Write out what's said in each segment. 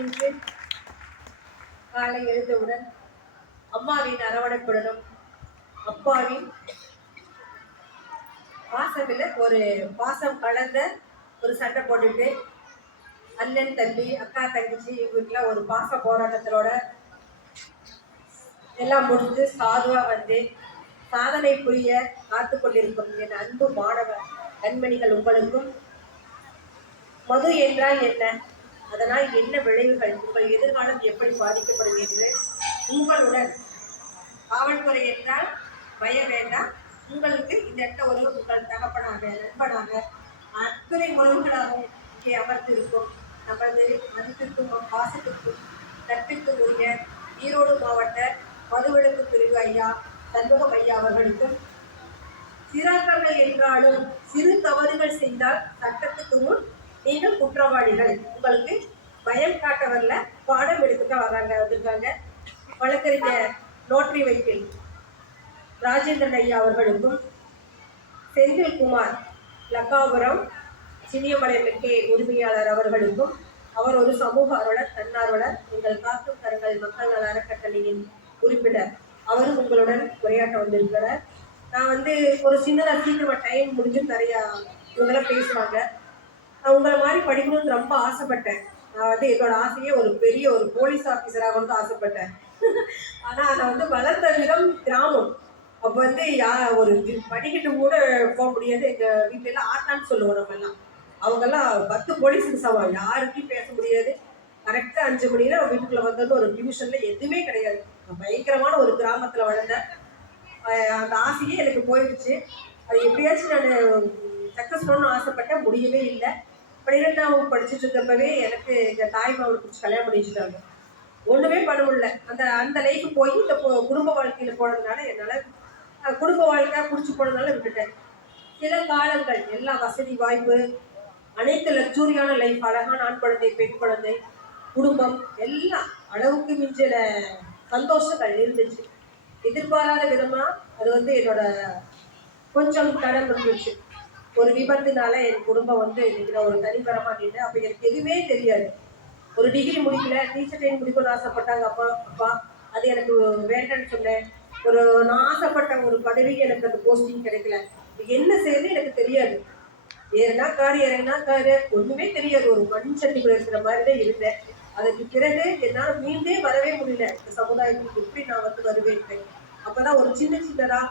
இன்று காலை எழுந்தவுடன் அம்மாவின் அரவணைப்புடனும் அப்பாவின் பாசமில்ல ஒரு பாசம் கலந்த ஒரு சண்டை போட்டுட்டு அண்ணன் தம்பி அக்கா தங்கச்சி இவங்களுக்குலாம் ஒரு பாச போராட்டத்தோட எல்லாம் முடிஞ்சு சாதுவா வந்து சாதனை புரிய காத்து கொண்டிருக்கும் என் அன்பு மாணவ கண்மணிகள் உங்களுக்கும் மது என்றால் என்ன, அதனால் என்ன விளைவுகள், உங்கள் எதிர்காலம் எப்படி பாதிக்கப்படும் என்று உங்களுடன் காவல்துறை என்றால் பயம் வேண்டாம். உங்களுக்கு இந்த இடத்த ஒரு உங்கள் தகப்பனாக நண்பனாக அத்துறை உறவுகளாக இங்கே அமர்ந்திருக்கும் நமது மதிப்பிற்கும் பாசத்திற்கும் நட்பிற்கும் உரிய ஈரோடு மாவட்ட மதுவிலக்கு பிரிவு ஐயா சண்முகம் ஐயா அவர்களுக்கும் சிறார்கள் என்றாலும் சிறு தவறுகள் செய்தால் சட்டத்துக்கு முன் நீங்கள் குற்றவாளிகள், உங்களுக்கு பயம் காட்ட வரல, பாடம் எடுத்துக்க வர்றாங்க வந்திருக்காங்க. வழக்கறிஞர் நோட்டரி வைக்கில் ராஜேந்திரன் ஐயா அவர்களுக்கும் செந்தில்குமார் லக்காபுரம் சினியமலை மிக்கே உரிமையாளர் அவர்களுக்கும் அவர் ஒரு சமூக ஆர்வலர் தன்னார்வலர் எங்கள் காக்கும் கரங்கள் மக்கள் நல அறக்கட்டளையின் உறுப்பினர் அவரும் உங்களுடன் உரையாற்ற வந்திருக்கிறார். நான் ஒரு சின்னதாக சீக்கிரமாக டைம் முடிஞ்சு நிறையா இவங்கெல்லாம் பேசுவாங்க. நான் உங்களை மாதிரி படிக்கணும்னு ரொம்ப ஆசைப்பட்டேன். நான் என்னோட ஆசையே ஒரு பெரிய ஒரு போலீஸ் ஆஃபீஸராக வந்து ஆசைப்பட்டேன். ஆனால் நான் வளர்ந்த விதம் கிராமம். அப்போ ஒரு படிக்கிட்டு கூட போக முடியாது. எங்கள் வீட்டிலலாம் ஆட்டான்னு சொல்லுவோம் நம்மெல்லாம். அவங்கெல்லாம் 10 போலீஸுக்கு சவால், யாருக்கும் பேச முடியாது. கரெக்டாக 5 மணினா வீட்டுக்குள்ளே வந்தது. ஒரு டியூஷனில் எதுவுமே கிடையாது. பயங்கரமான ஒரு கிராமத்தில் வளர்ந்தேன். அந்த ஆசையே எனக்கு போயிடுச்சு. அது எப்படியாச்சும் நான் சக்ஸஸ் பண்ணணும்னு ஆசைப்பட்டேன், முடியவே இல்லை. 12ஆம் வகுப்பு படிச்சுட்டு இருக்கப்பவே எனக்கு எங்கள் தாய் மாவனை பிடிச்சி கல்யாணம் பண்ணி வச்சுட்டாங்க. ஒன்றுமே பண்ண முடியல. அந்த லைஃப் போய் இந்த குடும்ப வாழ்க்கையில் போனதுனால என்னால் குடும்ப வாழ்க்கை பிடிச்சி போனதுனால விட்டுட்டேன். சில காலங்கள் எல்லா வசதி வாய்ப்பு அனைத்து லக்ஸூரியான லைஃப், அழகான ஆண் குழந்தை பெண் குழந்தை குடும்பம் எல்லாம் அளவுக்கு மிஞ்சின சந்தோஷங்கள் இருந்துச்சு. எதிர்பாராத விதமாக அது என்னோட கொஞ்சம் தடம் இருந்துச்சு. ஒரு விபத்துனால என் குடும்பம் இன்னைக்கு நான் ஒரு தனிப்பரமாக நின்று. அப்போ எனக்கு எதுவுமே தெரியாது. ஒரு டிகிரி முடிக்கல, டீச்சர் ட்ரெயின் முடிக்கணும்னு ஆசைப்பட்டாங்க அப்பா. அது எனக்கு வேண்டான்னு சொன்னேன். நான் ஆசைப்பட்ட ஒரு பதவிக்கு எனக்கு அந்த போஸ்டிங் கிடைக்கல. என்ன செய்யறது எனக்கு தெரியாது. ஏறினா கார் இறங்கினா காரு, ஒன்றுமே தெரியாது. ஒரு மண் சட்டிக்குள்ள இருக்கிற மாதிரி தான் இருந்தேன். அதுக்கு பிறகு என்னால் மீண்டே வரவே முடியல. இந்த சமுதாயத்துக்கு எப்படி நான் வருவேன். அப்போதான் ஒரு சின்னதா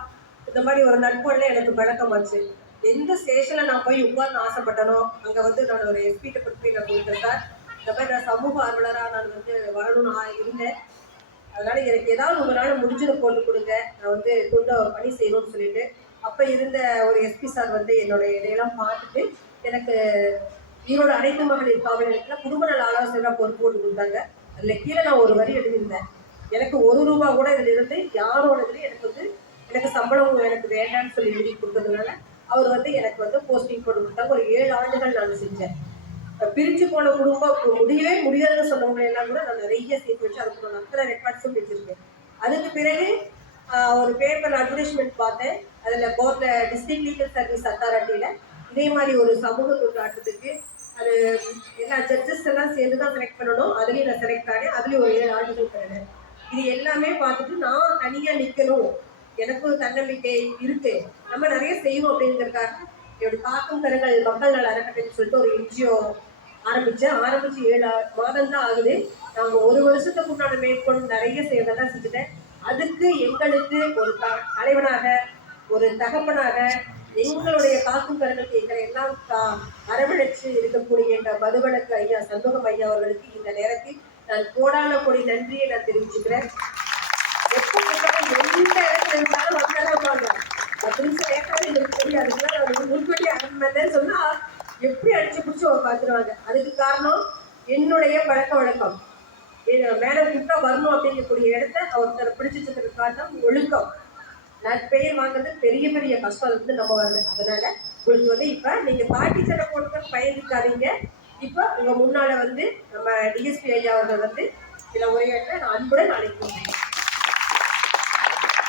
இந்த மாதிரி ஒரு நட்புல எனக்கு பழக்கமாச்சு. எந்த ஸ்டேஷனில் நான் போய் உட்கார்ந்து ஆசைப்பட்டனோ அங்கே நான் ஒரு எஸ்பிகிட்ட போய் நான் கொடுத்தேன். சார், இந்த மாதிரி நான் சமூக ஆர்வலராக நான் வரணும்னு இருந்தேன். அதனால எனக்கு ஏதாவது உங்களால் முடிஞ்சதை போட்டு கொடுங்க, நான் தொண்டை பணி செய்யணும்னு சொல்லிட்டு அப்போ இருந்த ஒரு எஸ்பி சார் என்னோட இதையெல்லாம் பார்த்துட்டு எனக்கு ஈரோடு அனைத்து மகளிர் காவல் நிலையத்தில் குடும்ப நல ஆலோசகராக பொறுப்பு போட்டு கொடுத்தாங்க. அதில் கீழே நான் ஒரு வரி எழுதியிருந்தேன். எனக்கு ₹1 கூட இதில் இருந்து யாரோட இதுலையும் எனக்கு சம்பளம் எனக்கு வேண்டான்னு சொல்லி எழுதி கொடுத்ததுனால அவர் எனக்கு போஸ்டிங் போட்டு கொடுத்தாங்க. ஒரு 7 ஆண்டுகள் நான் செஞ்சேன். பிரிஞ்சு போன குடும்பம் முடியவே முடியாதுன்னு சொன்னவங்க எல்லாம் கூட நான் நிறைய சேர்த்து வச்சு அதுக்கு நான் அத்தனை ரெக்கார்ட்ஸும் வச்சுருக்கேன். அதுக்கு பிறகு ஒரு பேப்பர் அட்வர்டைஸ்மெண்ட் பார்த்தேன். அதில் போர்டில் டிஸ்ட்ரிக்ட் லீகல் சர்வீஸ் அத்தாரிட்டியில் இதே மாதிரி ஒரு சமூக தொண்டு ஆட்டத்துக்கு அது எல்லா ஜட்ஜஸ் எல்லாம் சேர்ந்து தான் செலக்ட் பண்ணணும். அதுலேயும் நான் செலக்ட் ஆனேன். அதுலேயும் ஒரு 7 ஆண்டுகள் பண்ணேன். இது எல்லாமே பார்த்துட்டு நான் தனியாக நிற்கணும், எனக்கும் தன்னம்பிக்கை இருக்கு, நம்ம நிறைய செய்யணும் அப்படிங்கிறதுக்காக என்னோட காக்கும் கரங்கள் மக்கள் நல அறக்கட்டளைன்னு சொல்லிட்டு ஒரு NGO ஆரம்பிச்சு 7 மாதம் தான் ஆகுது. நாங்கள் 1 வருஷத்துக்கு முன்னாடி மேற்கொண்டு நிறைய செய்யறதெல்லாம் செஞ்சுட்டேன். அதுக்கு எங்களுக்கு ஒரு தலைவனாக ஒரு தகப்பனாக எங்களுடைய காக்கும் கரங்களுக்கு எங்களை எல்லாம் அரவணைச்சு இருக்கக்கூடிய எங்கள் மதுவிலக்கு ஐயா சண்முகம் ஐயா அவர்களுக்கு இந்த நேரத்தில் நான் கோடான கோடி நன்றியை நான் தெரிவிச்சுக்கிறேன். எப்போ எந்த இடத்துல இருந்தாலும் வந்தாங்க அப்படின்னு கேட்காது எனக்கு தெரியும். அதுக்குலாம் நான் முன்கூட்டி அனுப்பினேன்னு சொன்னால் எப்படி அடிச்சு பிடிச்சி பார்த்துருவாங்க. அதுக்கு காரணம் என்னுடைய பழக்க வழக்கம். மேடம் கூப்பிட்டா வரணும் அப்படிங்கக்கூடிய இடத்த ஒருத்தரை பிடிச்சிட்டு காரணம் ஒழுக்கம். நற்பெயர் வாங்குறது பெரிய பெரிய கஷ்டம் நம்ம வருது. அதனால உங்களுக்கு இப்போ நீங்கள் பாட்டி சட்டை போட்டு பயந்துக்காதீங்க. இப்போ உங்கள் முன்னால் நம்ம டிஎஸ்பி ஐயா அவர்கள் இதில் உரையாற்ற நான் அன்புடன் அழைக்கிறேன்.